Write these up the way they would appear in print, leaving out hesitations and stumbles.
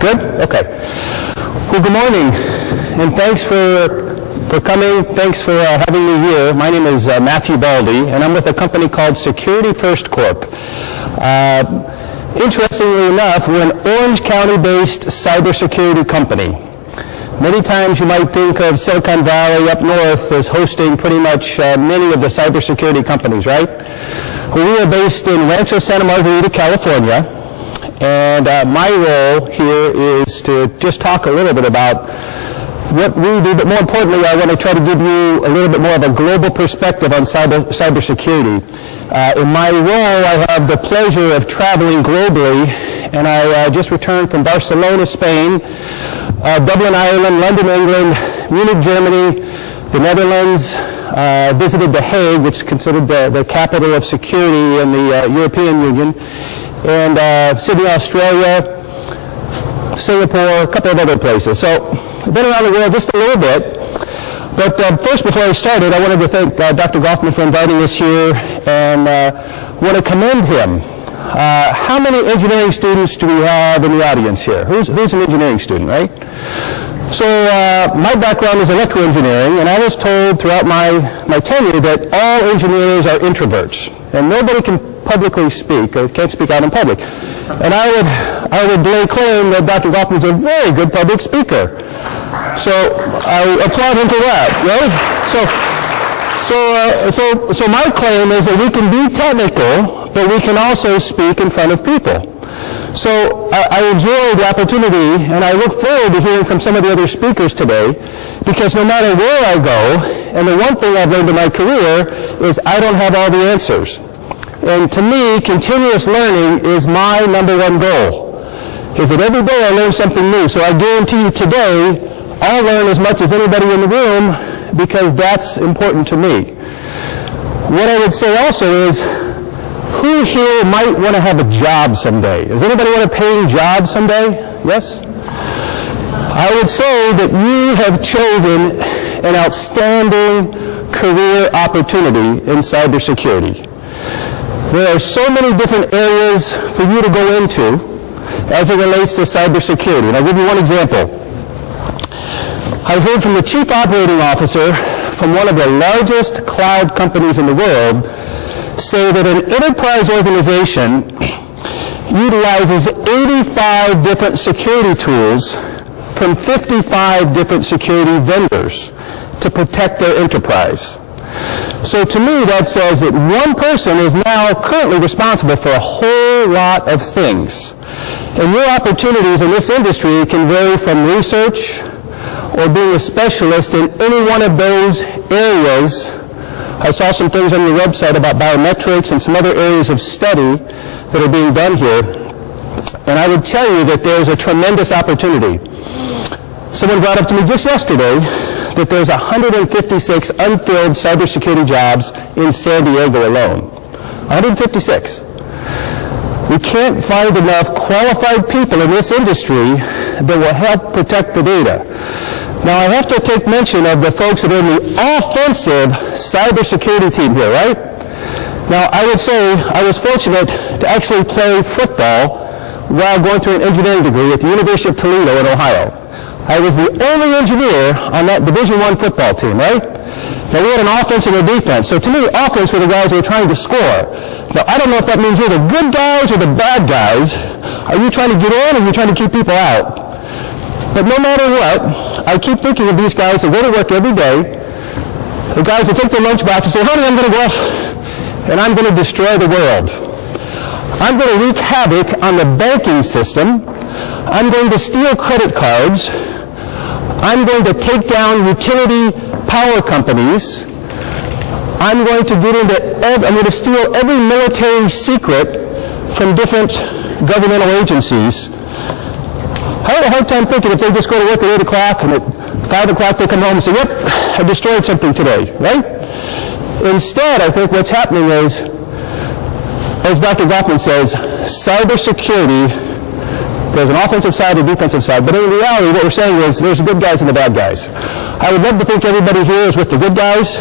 Good? Okay. Well, good morning, and thanks for coming. Thanks for having me here. My name is Matthew Baldy, and I'm with a company called Security First Corp. Interestingly enough, we're an Orange County-based cybersecurity company. Many times you might think of Silicon Valley up north as hosting pretty much many of the cybersecurity companies, right? Well, we are based in Rancho Santa Margarita, California, and my role here is to just talk a little bit about what we do, but more importantly, I want to try to give you a little bit more of a global perspective on cybersecurity. In my role, I have the pleasure of traveling globally, and I just returned from Barcelona, Spain, Dublin, Ireland, London, England, Munich, Germany, the Netherlands, visited The Hague, which is considered the capital of security in the European Union, and Sydney, Australia, Singapore, a couple of other places. So I've been around the world just a little bit. But first, before I started, I wanted to thank Dr. Goffman for inviting us here, and want to commend him. How many engineering students do we have in the audience here? Who's an engineering student, right? So my background is electrical engineering, and I was told throughout my tenure that all engineers are introverts, and nobody can publicly speak, or can't speak out in public. And I would lay claim that Dr. Goffman's a very good public speaker. So I applaud him for that, right? So my claim is that we can be technical, but we can also speak in front of people. So I enjoy the opportunity, and I look forward to hearing from some of the other speakers today, because no matter where I go, and the one thing I've learned in my career is I don't have all the answers. And to me, continuous learning is my number one goal, is that every day I learn something new. So I guarantee you today, I'll learn as much as anybody in the room, because that's important to me. What I would say also is, who here might want to have a job someday? Does anybody want a paying job someday? Yes? I would say that you have chosen an outstanding career opportunity in cybersecurity. There are so many different areas for you to go into as it relates to cybersecurity. And I'll give you one example. I heard from the chief operating officer from one of the largest cloud companies in the world say that an enterprise organization utilizes 85 different security tools from 55 different security vendors to protect their enterprise. So to me, that says that one person is now currently responsible for a whole lot of things. And your opportunities in this industry can vary from research or being a specialist in any one of those areas. I saw some things on your website about biometrics and some other areas of study that are being done here. And I would tell you that there's a tremendous opportunity. Someone brought up to me just yesterday that there's 156 unfilled cybersecurity jobs in San Diego alone. 156. We can't find enough qualified people in this industry that will help protect the data. Now, I have to take mention of the folks that are in the offensive cybersecurity team here, right? Now, I would say I was fortunate to actually play football while going through an engineering degree at the University of Toledo in Ohio. I was the only engineer on that Division I football team, right? Now, we had an offense and a defense. So to me, offense were the guys who were trying to score. Now, I don't know if that means you're the good guys or the bad guys. Are you trying to get in or are you trying to keep people out? But no matter what, I keep thinking of these guys that go to work every day, the guys that take their lunch box and say, honey, I'm going to go off and I'm going to destroy the world. I'm going to wreak havoc on the banking system. I'm going to steal credit cards. I'm going to take down utility power companies. I'm going to steal every military secret from different governmental agencies. I had a hard time thinking if they just go to work at 8 o'clock and at 5 o'clock they come home and say, yep, I destroyed something today, right? Instead, I think what's happening is, as Dr. Goffman says, cybersecurity, there's an offensive side and defensive side, but in reality what we're saying is there's the good guys and the bad guys. I would love to think everybody here is with the good guys.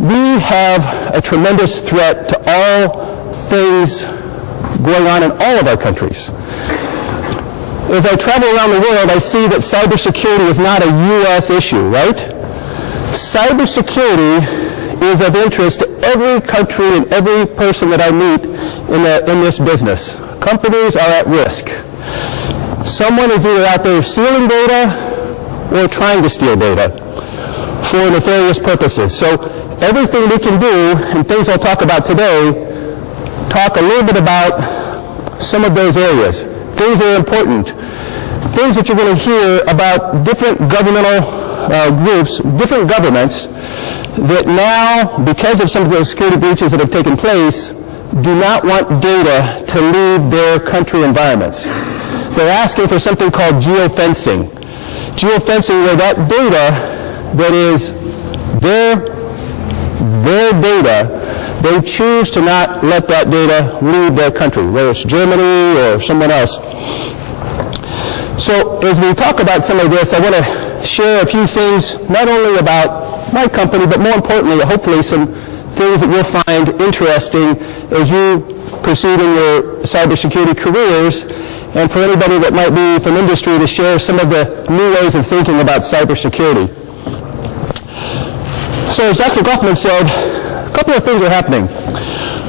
We have a tremendous threat to all things going on in all of our countries. As I travel around the world, I see that cybersecurity is not a U.S. issue, right? Cybersecurity is of interest to every country and every person that I meet in this business. Companies are at risk. Someone is either out there stealing data or trying to steal data for nefarious purposes. So everything we can do, and things I'll talk about today, talk a little bit about some of those areas. Things that are important. Things that you're going to hear about different governmental groups, different governments, that now, because of some of those security breaches that have taken place, do not want data to leave their country environments. They're asking for something called geofencing. Geofencing, where that data that is their data, they choose to not let that data leave their country, whether it's Germany or someone else. So as we talk about some of this, I want to share a few things, not only about my company, but more importantly, hopefully some things that you'll find interesting as you proceed in your cybersecurity careers, and for anybody that might be from industry to share some of the new ways of thinking about cybersecurity. So as Dr. Goffman said, a couple of things are happening.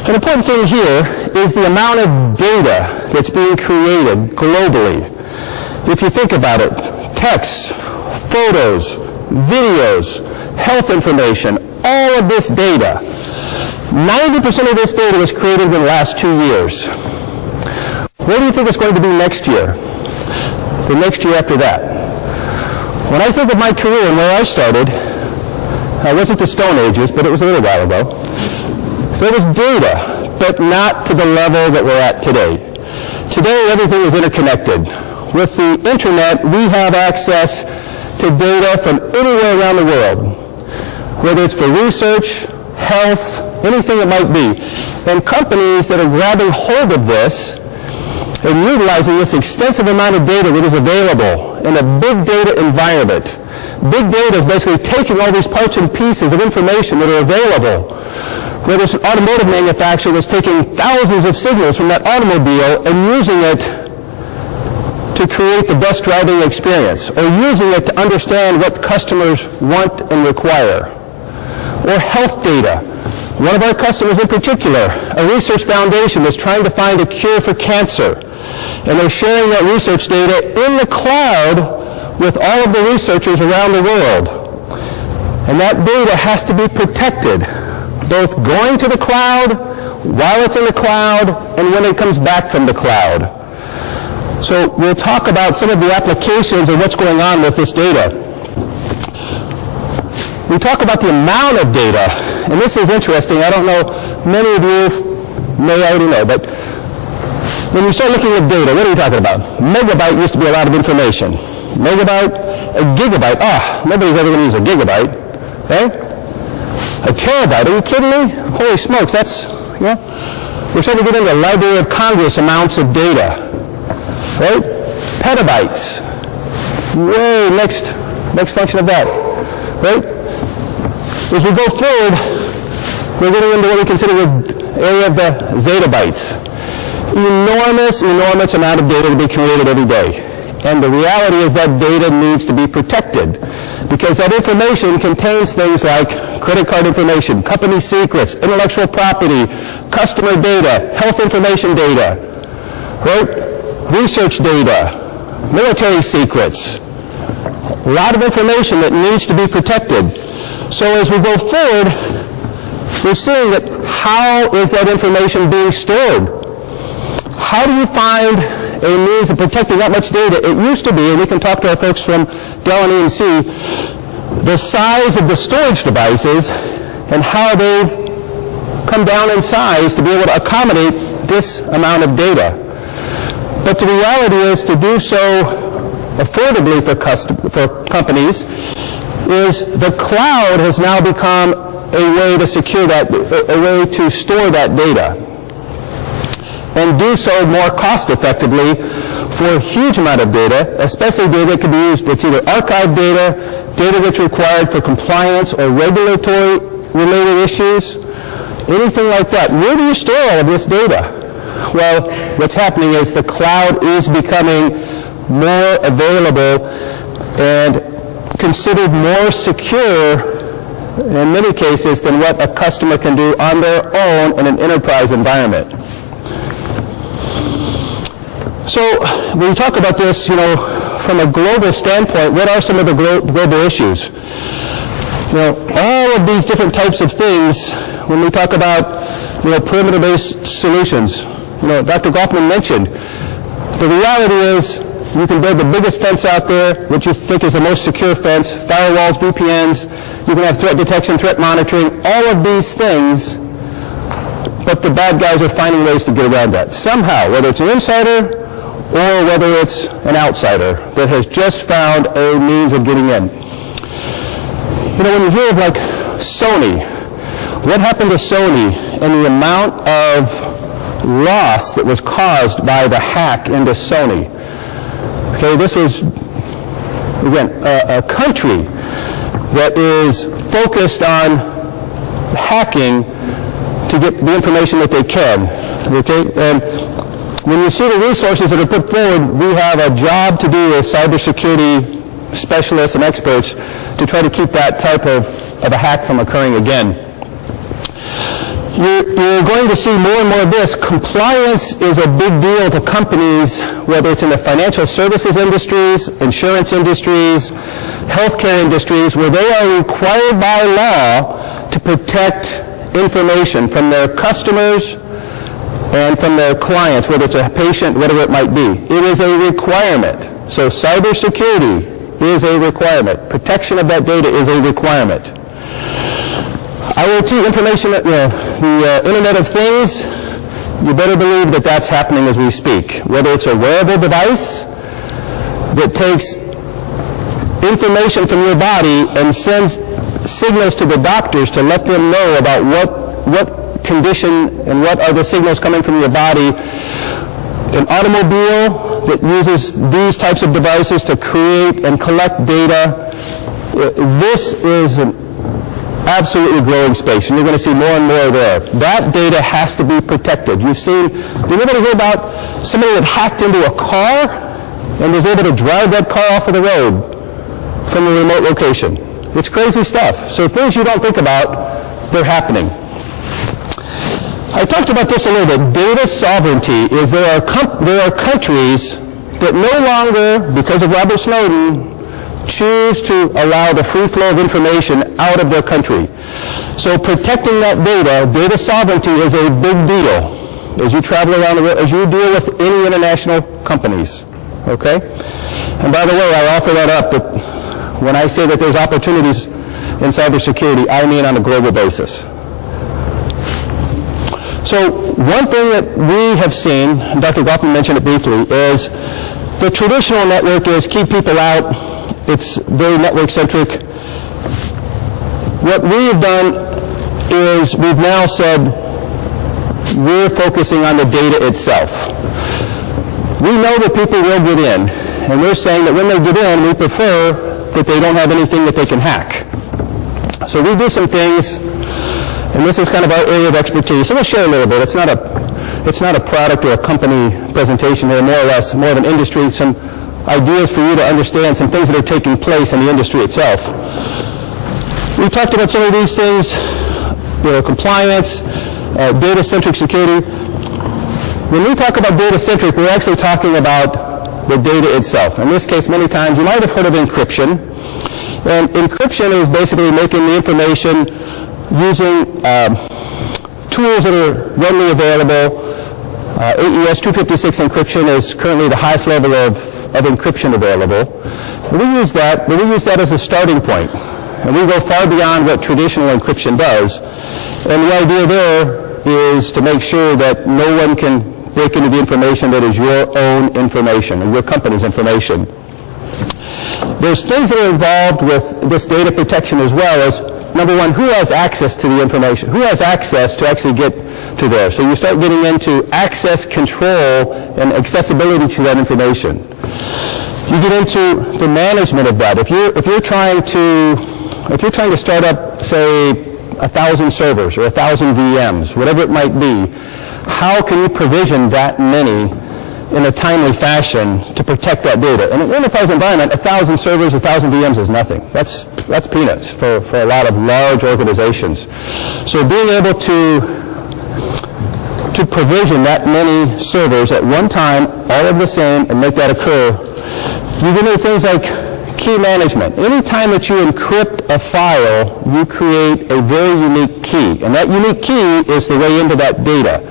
An important thing here is the amount of data that's being created globally. If you think about it, texts, photos, videos, health information, all of this data, 90% of this data was created in the last 2 years. What do you think it's going to be next year? The next year after that? When I think of my career and where I started, I wasn't the Stone Ages, but it was a little while ago. There was data, but not to the level that we're at today. Today, everything is interconnected. With the internet, we have access to data from anywhere around the world, whether it's for research, health, anything it might be. And companies that are grabbing hold of this and utilizing this extensive amount of data that is available in a big data environment. Big data is basically taking all these parts and pieces of information that are available. Whether it's an automotive manufacturer that's taking thousands of signals from that automobile and using it to create the best driving experience, or using it to understand what customers want and require. Or health data. One of our customers in particular, a research foundation, is trying to find a cure for cancer. And they're sharing that research data in the cloud with all of the researchers around the world. And that data has to be protected, both going to the cloud, while it's in the cloud, and when it comes back from the cloud. So we'll talk about some of the applications and what's going on with this data. We talk about the amount of data, and this is interesting. I don't know, many of you may already know, but when you start looking at data, what are we talking about? Megabyte used to be a lot of information. Megabyte, a gigabyte, nobody's ever going to use a gigabyte, right? A terabyte, are you kidding me? Holy smokes, that's, we're starting to get into Library of Congress amounts of data. Right? Petabytes. Whoa, next function of that. Right? As we go forward, we're getting into what we consider the area of the zettabytes. Enormous amount of data to be created every day. And the reality is that data needs to be protected, because that information contains things like credit card information, company secrets, intellectual property, customer data, health information data, right? Research data, military secrets, a lot of information that needs to be protected. So as we go forward, we're seeing that how is that information being stored? How do you find a means of protecting that much data? It used to be, and we can talk to our folks from Dell and EMC, the size of the storage devices and how they've come down in size to be able to accommodate this amount of data. But the reality is, to do so affordably for companies, is the cloud has now become a way to secure that, a way to store that data, and do so more cost effectively for a huge amount of data, especially data that can be used. It's either archived data, data that's required for compliance or regulatory related issues, anything like that. Where do you store all of this data? Well, what's happening is the cloud is becoming more available and considered more secure in many cases than what a customer can do on their own in an enterprise environment. So when we talk about this, from a global standpoint, what are some of the global issues? All of these different types of things, when we talk about, perimeter-based solutions, Dr. Goffman mentioned, the reality is you can build the biggest fence out there, which you think is the most secure fence, firewalls, VPNs, you can have threat detection, threat monitoring, all of these things, but the bad guys are finding ways to get around that. Somehow, whether it's an insider or whether it's an outsider that has just found a means of getting in. When you hear of like Sony, what happened to Sony and the amount of loss that was caused by the hack into Sony? Okay, this was, again, a country that is focused on hacking to get the information that they can. Okay, and when you see the resources that are put forward, we have a job to do as cybersecurity specialists and experts to try to keep that type of a hack from occurring again. You're going to see more and more of this. Compliance is a big deal to companies, whether it's in the financial services industries, insurance industries, healthcare industries, where they are required by law to protect information from their customers and from their clients, whether it's a patient, whatever it might be. It is a requirement. So cybersecurity is a requirement. Protection of that data is a requirement. IoT information, the Internet of Things, you better believe that that's happening as we speak. Whether it's a wearable device that takes information from your body and sends signals to the doctors to let them know about what condition and what are the signals coming from your body. An automobile that uses these types of devices to create and collect data. This is an absolutely growing space, and you're going to see more and more there. That data has to be protected. Did anybody hear about somebody that hacked into a car and was able to drive that car off of the road from a remote location? It's crazy stuff. So things you don't think about, they're happening. I talked about this a little bit. Data sovereignty is there are countries that no longer, because of Robert Snowden, choose to allow the free flow of information out of their country. So protecting that data sovereignty is a big deal as you travel around the world, as you deal with any international companies. Okay? And by the way, I offer that up that when I say that there's opportunities in cybersecurity, I mean on a global basis. So one thing that we have seen, and Dr. Goffman mentioned it briefly, is the traditional network is keep people out. It's very network-centric. What we've done is we've now said we're focusing on the data itself. We know that people will get in, and we're saying that when they get in, we prefer that they don't have anything that they can hack. So we do some things, and this is kind of our area of expertise. I'm going to share a little bit. It's not a product or a company presentation here, more or less, more of an industry, some ideas for you to understand some things that are taking place in the industry itself. We talked about some of these things, compliance, data-centric security. When we talk about data-centric, we're actually talking about the data itself. In this case, many times, you might have heard of encryption. And encryption is basically making the information using tools that are readily available. AES 256 encryption is currently the highest level of encryption available. We use that as a starting point. And we go far beyond what traditional encryption does. And the idea there is to make sure that no one can break into the information that is your own information or your company's information. There's things that are involved with this data protection as well as, number one, who has access to the information? Who has access to actually get to there? So you start getting into access control and accessibility to that information. You get into the management of that. If you're trying to start up, say, 1,000 servers or 1,000 VMs, whatever it might be, how can you provision that many in a timely fashion to protect that data. In an enterprise environment, 1,000 servers, 1,000 VMs is nothing. That's peanuts for a lot of large organizations. So being able to provision that many servers at one time, all of the same, and make that occur, you can do things like key management. Anytime that you encrypt a file, you create a very unique key. And that unique key is the way into that data.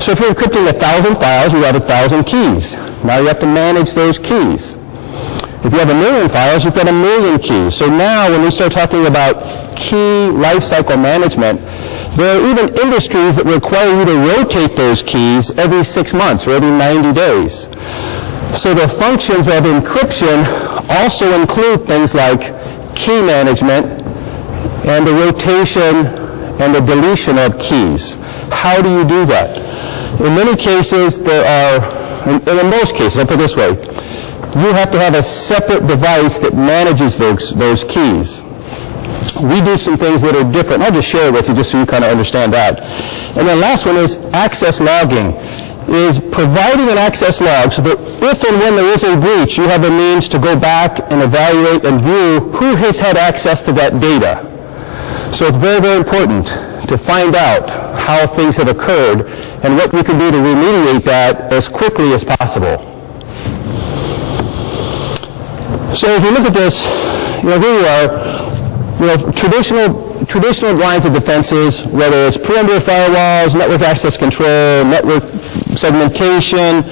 So if you're encrypting 1,000 files, you have 1,000 keys. Now you have to manage those keys. If you have 1,000,000 files, you've got 1,000,000 keys. So now when we start talking about key lifecycle management, there are even industries that require you to rotate those keys every 6 months or every 90 days. So the functions of encryption also include things like key management and the rotation and the deletion of keys. How do you do that? In many cases, there are, in most cases, I'll put it this way, you have to have a separate device that manages those keys. We do some things that are different. I'll just share it with you just so you kind of understand that. And the last one is access logging, is providing an access log so that if and when there is a breach, you have a means to go back and evaluate and view who has had access to that data. So it's very, very important to find out how things have occurred and what we can do to remediate that as quickly as possible. So if you look at this, here we are. Traditional lines of defenses, whether it's perimeter firewalls, network access control, network segmentation,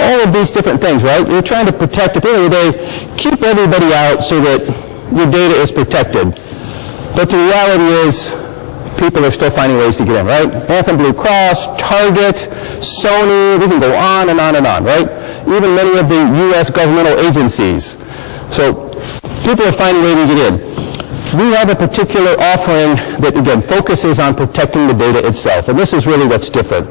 all of these different things, right? You're trying to protect, at the end of the day, keep everybody out so that your data is protected. But the reality is, people are still finding ways to get in, right? Anthem Blue Cross, Target, Sony, we can go on and on and on, right? Even many of the U.S. governmental agencies. So people are finding ways to get in. We have a particular offering that, again, focuses on protecting the data itself, and this is really what's different.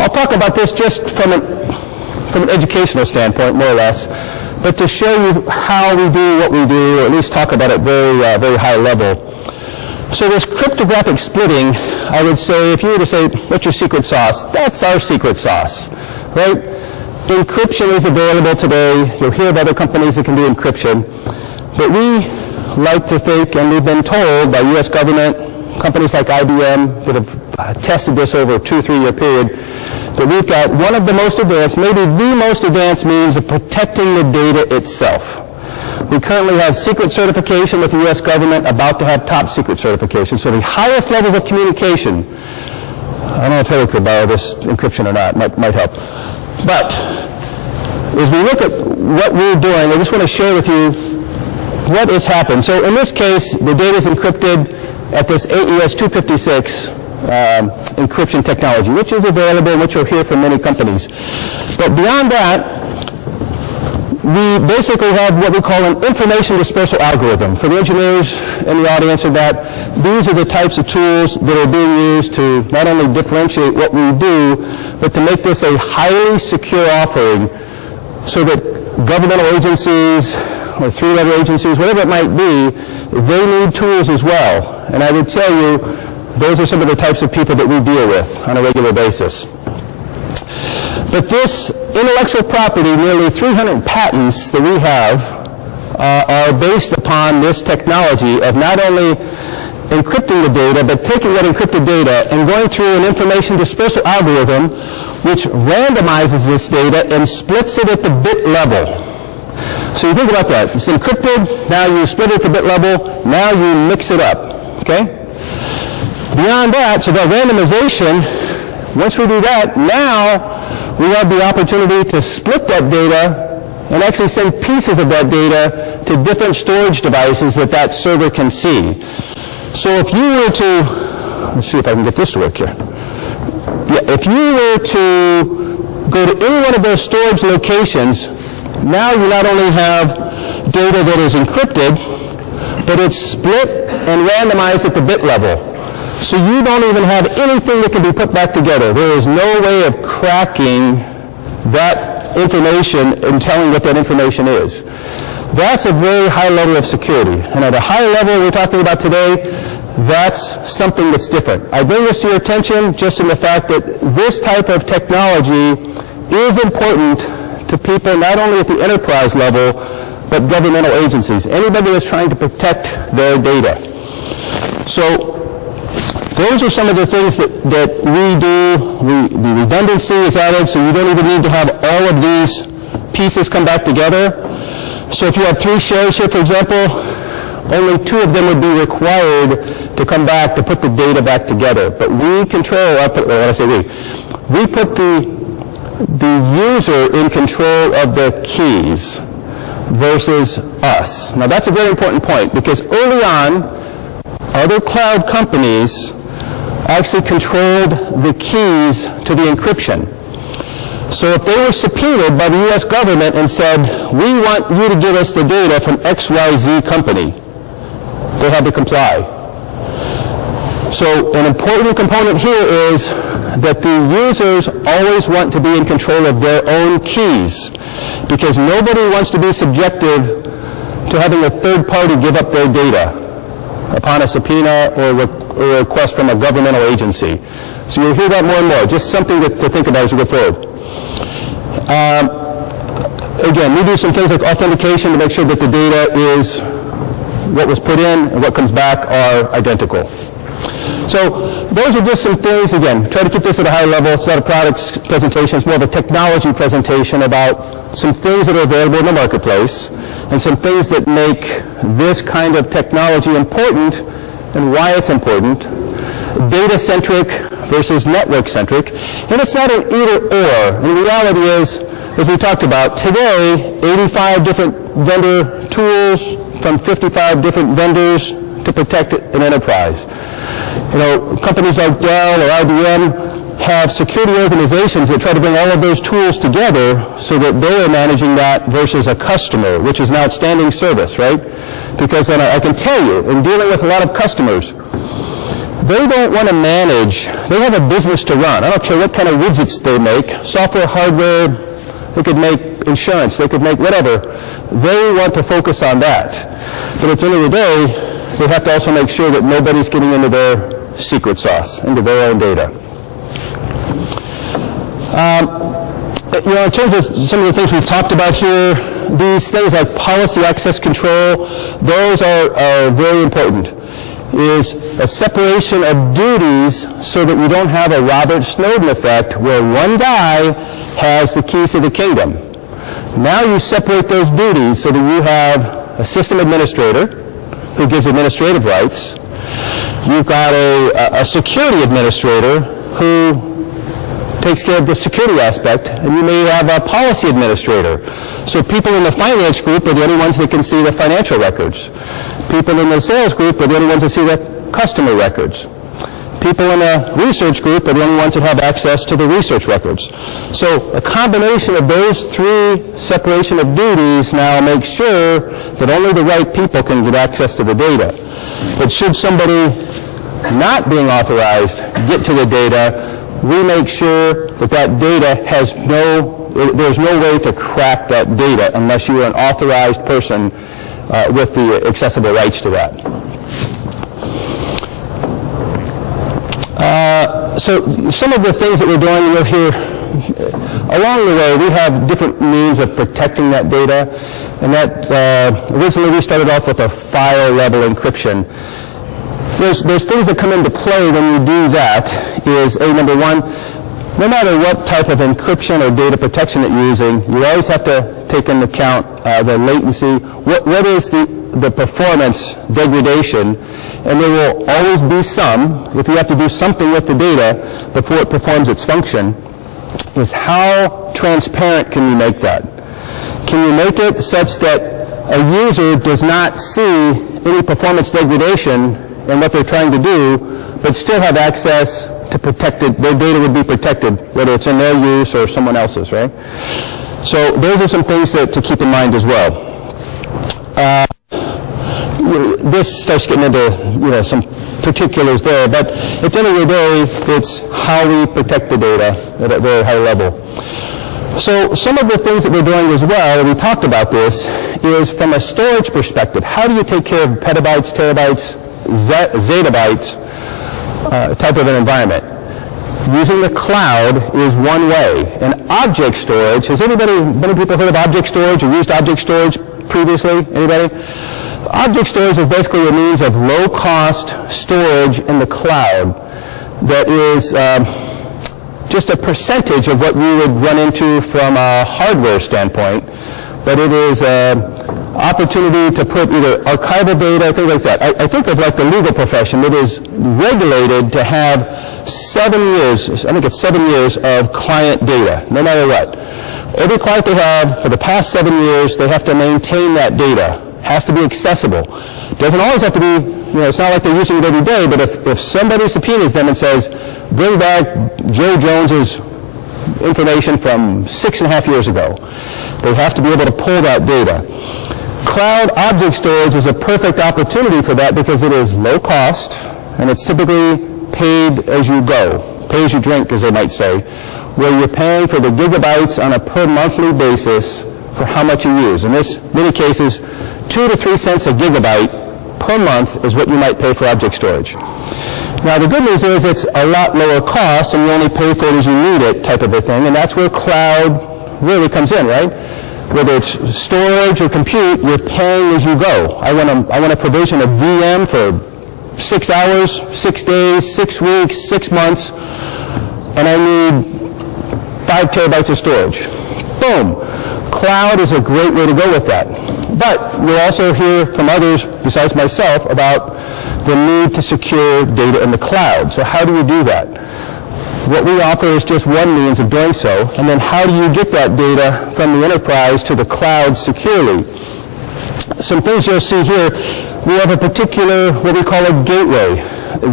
I'll talk about this just from an educational standpoint, more or less, but to show you how we do what we do, or at least talk about it very high level. So this cryptographic splitting, I would say, if you were to say, what's your secret sauce? That's our secret sauce, right? Encryption is available today. You'll hear of other companies that can do encryption, but we like to think, and we've been told by U.S. government, companies like IBM that have tested this over a 2-3 year period, that we've got one of the most advanced, maybe the most advanced means of protecting the data itself. We currently have secret certification with the U.S. government, about to have top secret certification. So the highest levels of communication, I don't know if Heather could borrow this encryption or not, might help. But as we look at what we're doing, I just want to share with you what has happened. So in this case, the data is encrypted at this AES 256 encryption technology, which is available and which you'll hear from many companies. But beyond that, we basically have what we call an information dispersal algorithm. For the engineers in the audience of that, these are the types of tools that are being used to not only differentiate what we do, but to make this a highly secure offering so that governmental agencies or three-letter agencies, whatever it might be, they need tools as well. And I would tell you, those are some of the types of people that we deal with on a regular basis. But this intellectual property, nearly 300 patents that we have, are based upon this technology of not only encrypting the data, but taking that encrypted data and going through an information dispersal algorithm which randomizes this data and splits it at the bit level. So you think about that. It's encrypted, now you split it at the bit level, now you mix it up, okay? Beyond that, so that randomization, once we do that, now we have the opportunity to split that data and actually send pieces of that data to different storage devices that server can see. So if you were to, let's see if I can get this to work here. Yeah, if you were to go to any one of those storage locations, now you not only have data that is encrypted, but it's split and randomized at the bit level. So you don't even have anything that can be put back together. There is no way of cracking that information and telling what that information is. That's a very high level of security. And at a high level we're talking about today, that's something that's different. I bring this to your attention just in the fact that this type of technology is important to people not only at the enterprise level, but governmental agencies, anybody that's trying to protect their data. So those are some of the things that we do. The redundancy is added, so you don't even need to have all of these pieces come back together. So if you have 3 shares here, for example, only 2 of them would be required to come back to put the data back together. But we control, when I say we put the user in control of the keys versus us. Now that's a very important point, because early on, other cloud companies actually controlled the keys to the encryption. So if they were subpoenaed by the U.S. government and said, we want you to give us the data from XYZ company, they had to comply. So an important component here is that the users always want to be in control of their own keys, because nobody wants to be subjective to having a third party give up their data upon a subpoena or a request from a governmental agency. So you'll hear that more and more, just something to think about as you go forward. Again, we do some things like authentication to make sure that the data is what was put in and what comes back are identical. So those are just some things. Again, try to keep this at a high level. It's not a products presentation. It's more of a technology presentation about some things that are available in the marketplace and some things that make this kind of technology important and why it's important. Data-centric versus network-centric. And it's not an either-or. The reality is, as we talked about, today, 85 different vendor tools from 55 different vendors to protect an enterprise. You know, companies like Dell or IBM have security organizations that try to bring all of those tools together so that they are managing that versus a customer, which is an outstanding service, right? Because then I can tell you, in dealing with a lot of customers, they don't want to manage, they have a business to run. I don't care what kind of widgets they make, software, hardware, they could make insurance, they could make whatever. They want to focus on that. But at the end of the day, they have to also make sure that nobody's getting into their secret sauce, into their own data. You know, in terms of some of the things we've talked about here, these things like policy access control, those are very important. Is a separation of duties so that we don't have a Robert Snowden effect where one guy has the keys to the kingdom. Now you separate those duties so that you have a system administrator who gives administrative rights. You've got a security administrator who takes care of the security aspect, and you may have a policy administrator. So people in the finance group are the only ones that can see the financial records. People in the sales group are the only ones that see the customer records. People in the research group are the only ones that have access to the research records. So a combination of those 3 separation of duties now makes sure that only the right people can get access to the data. But should somebody not being authorized get to the data, we make sure that that data has there's no way to crack that data unless you are an authorized person with the accessible rights to that. So some of the things that we're doing with here, along the way, we have different means of protecting that data. And that originally we started off with a file level encryption. There's things that come into play when you do that is, number one, no matter what type of encryption or data protection that you're using, you always have to take into account the latency. What is the performance degradation? And there will always be some, if you have to do something with the data before it performs its function, is how transparent can you make that? Can you make it such that a user does not see any performance degradation in what they're trying to do, but still have access to protect it? Their data would be protected, whether it's in their use or someone else's, right? So those are some things to keep in mind as well. This starts getting into some particulars there, but at the end of the day, it's how we protect the data at a very high level. So some of the things that we're doing as well, and we talked about this, is from a storage perspective. How do you take care of petabytes, terabytes, zettabytes type of an environment? Using the cloud is one way, and object storage. Has many people heard of object storage or used object storage previously? Anybody? Object storage is basically a means of low-cost storage in the cloud that is just a percentage of what we would run into from a hardware standpoint, but it is an opportunity to put either archival data, things like that. I think of like the legal profession. It is regulated to have 7 years, I think it's 7 years of client data, no matter what. Every client they have for the past 7 years, they have to maintain that data. Has to be accessible. Doesn't always have to be, it's not like they're using it every day, but if somebody subpoenas them and says, bring back Joe Jones's information from 6.5 years ago, they have to be able to pull that data. Cloud object storage is a perfect opportunity for that because it is low cost, and it's typically paid as you go, pay as you drink, as they might say, where you're paying for the gigabytes on a per monthly basis for how much you use. In many cases, 2 to 3 cents a gigabyte per month is what you might pay for object storage. Now, the good news is it's a lot lower cost, and you only pay for it as you need it type of a thing, and that's where cloud really comes in, right? Whether it's storage or compute, you're paying as you go. I want to provision a VM for 6 hours, 6 days, 6 weeks, 6 months, and I need 5 terabytes of storage. Boom. Cloud is a great way to go with that. But you'll also hear from others besides myself about the need to secure data in the cloud. So how do you do that? What we offer is just one means of doing so. And then how do you get that data from the enterprise to the cloud securely? Some things you'll see here, we have a particular, what we call a gateway,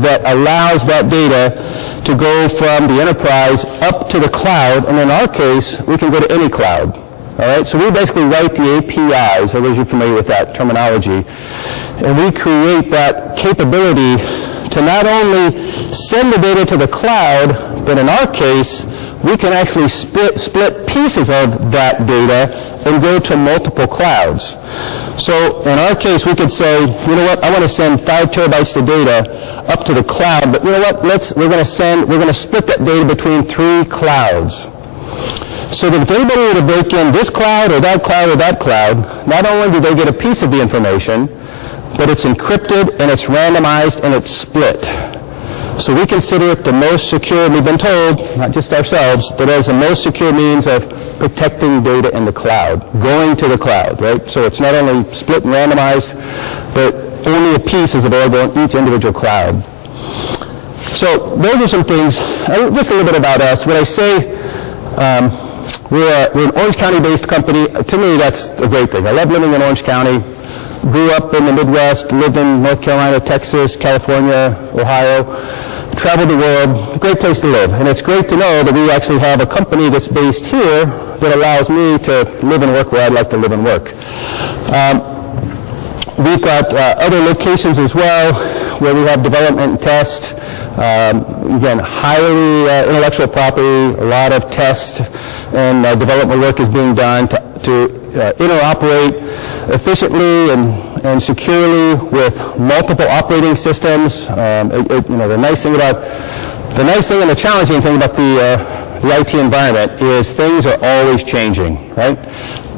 that allows that data to go from the enterprise up to the cloud. And in our case, we can go to any cloud. All right, so we basically write the APIs, so those of you familiar with that terminology, and we create that capability to not only send the data to the cloud, but in our case, we can actually split pieces of that data and go to multiple clouds. So in our case, we could say, you know what, I want to send 5 terabytes of data up to the cloud, but you know what, we're going to split that data between 3 clouds. So that if anybody were to break in this cloud or that cloud or that cloud, not only do they get a piece of the information, but it's encrypted and it's randomized and it's split. So we consider it the most secure, and we've been told, not just ourselves, that as the most secure means of protecting data in the cloud, going to the cloud, right? So it's not only split and randomized, but only a piece is available in each individual cloud. So those are some things, just a little bit about us. When I say we're an Orange County-based company, to me that's a great thing. I love living in Orange County. Grew up in the Midwest, lived in North Carolina, Texas, California, Ohio, traveled the world. A great place to live. And it's great to know that we actually have a company that's based here that allows me to live and work where I'd like to live and work. We've got other locations as well where we have development and test. Again, highly intellectual property, a lot of test and development work is being done to interoperate efficiently and securely with multiple operating systems. The nice thing and the challenging thing about the IT environment is things are always changing, right?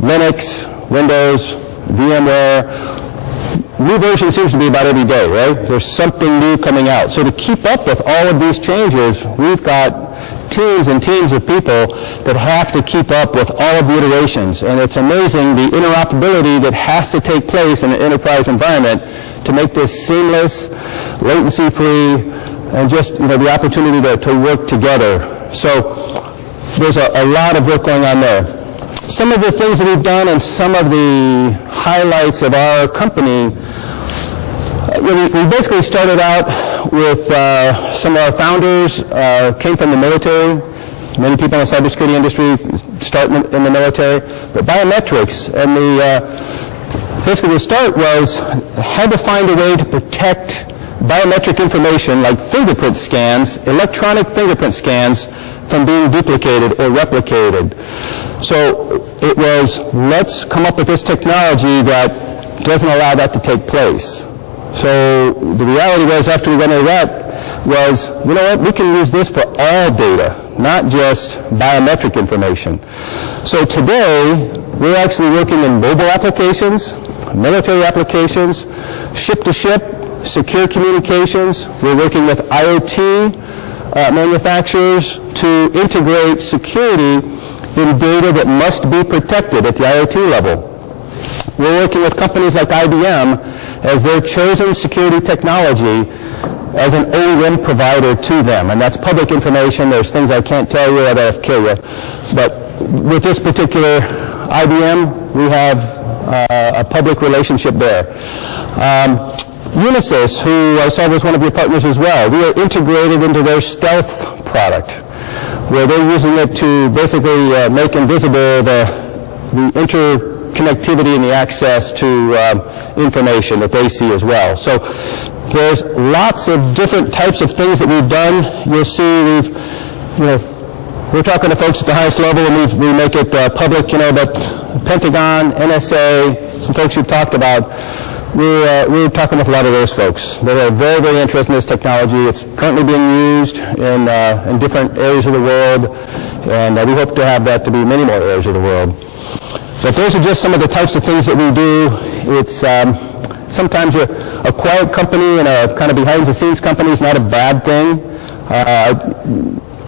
Linux, Windows, VMware. New version seems to be about every day, right? There's something new coming out. So to keep up with all of these changes, we've got teams and teams of people that have to keep up with all of the iterations. And it's amazing the interoperability that has to take place in an enterprise environment to make this seamless, latency-free, and just the opportunity to work together. So there's a lot of work going on there. Some of the things that we've done and some of the highlights of our company, we basically started out with some of our founders came from the military. Many people in the cybersecurity industry start in the military. But biometrics, and basically the start was had to find a way to protect biometric information like fingerprint scans, electronic fingerprint scans, from being duplicated or replicated. So it was, let's come up with this technology that doesn't allow that to take place. So the reality was, after we went into that, was, we can use this for all data, not just biometric information. So today, we're actually working in mobile applications, military applications, ship-to-ship, secure communications. We're working with IoT manufacturers to integrate security in data that must be protected at the IoT level. We're working with companies like IBM as their chosen security technology as an OEM provider to them. And that's public information. There's things I can't tell you, I'd have to kill you. But with this particular IBM, we have a public relationship there. Unisys, who I saw was one of your partners as well, we are integrated into their Stealth product, where they're using it to basically make invisible the interconnectivity and the access to information that they see as well. So there's lots of different types of things that we've done. You'll see we're talking to folks at the highest level, and we make it public, but Pentagon, NSA, some folks you've talked about, we're talking with a lot of those folks. They are very, very interested in this technology. It's currently being used in different areas of the world, and we hope to have that to be many more areas of the world. But those are just some of the types of things that we do. It's sometimes a quiet company and a kind of behind-the-scenes company is not a bad thing.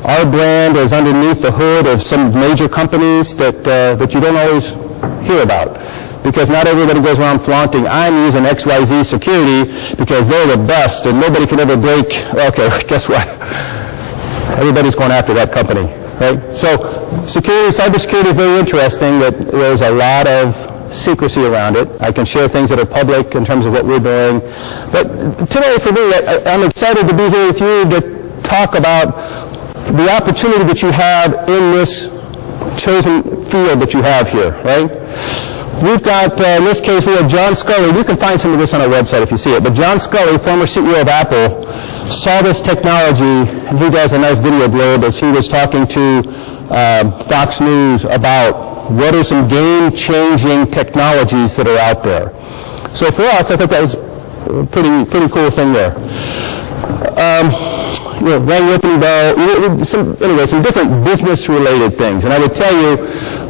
Our brand is underneath the hood of some major companies that you don't always hear about, because not everybody goes around flaunting, I'm using XYZ Security because they're the best and nobody can ever break. Okay, guess what? Everybody's going after that company, right? So cybersecurity is very interesting, that there's a lot of secrecy around it. I can share things that are public in terms of what we're doing. But today, for me, I'm excited to be here with you to talk about the opportunity that you have in this chosen field that you have here, right? We've got, in this case, we have John Scully. You can find some of this on our website if you see it. But John Scully, former CEO of Apple, saw this technology, and he does a nice video blurb as he was talking to Fox News about what are some game-changing technologies that are out there. So for us, I think that was a pretty cool thing there. Rang the opening bell, some different business-related things. And I would tell you,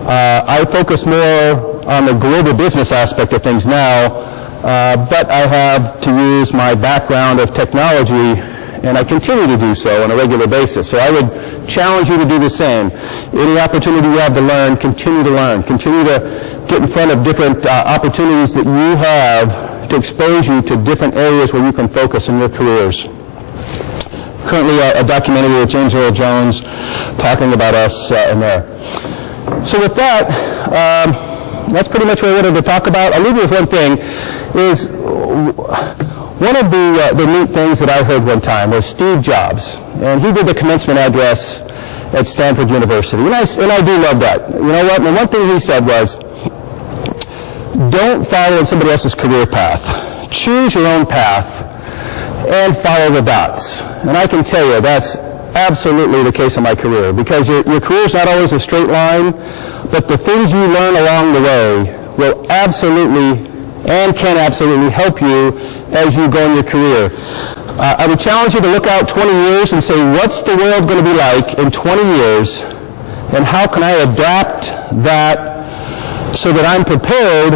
I focus more on the global business aspect of things now, but I have to use my background of technology, and I continue to do so on a regular basis. So I would challenge you to do the same. Any opportunity you have to learn, continue to learn. Continue to get in front of different opportunities that you have to expose you to different areas where you can focus in your careers. Currently a documentary with James Earl Jones talking about us in there. So with that, that's pretty much what I wanted to talk about. I'll leave you with one thing. Is one of the neat things that I heard one time was Steve Jobs, and he did the commencement address at Stanford University, and I do love that. You know what? And one thing he said was, don't follow in somebody else's career path. Choose your own path and follow the dots. And I can tell you that's absolutely the case in my career, because your career is not always a straight line, but the things you learn along the way will absolutely and can absolutely help you as you go in your career. I would challenge you to look out 20 years and say, what's the world going to be like in 20 years, and how can I adapt that so that I'm prepared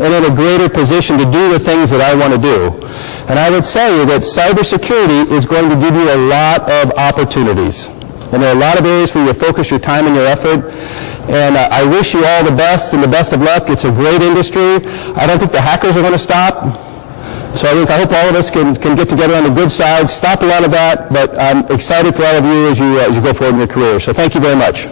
and in a greater position to do the things that I want to do. And I would say that cybersecurity is going to give you a lot of opportunities. And there are a lot of areas where you focus your time and your effort. And I wish you all the best and the best of luck. It's a great industry. I don't think the hackers are going to stop. So I hope all of us can get together on the good side, stop a lot of that. But I'm excited for all of you as you go forward in your career. So thank you very much.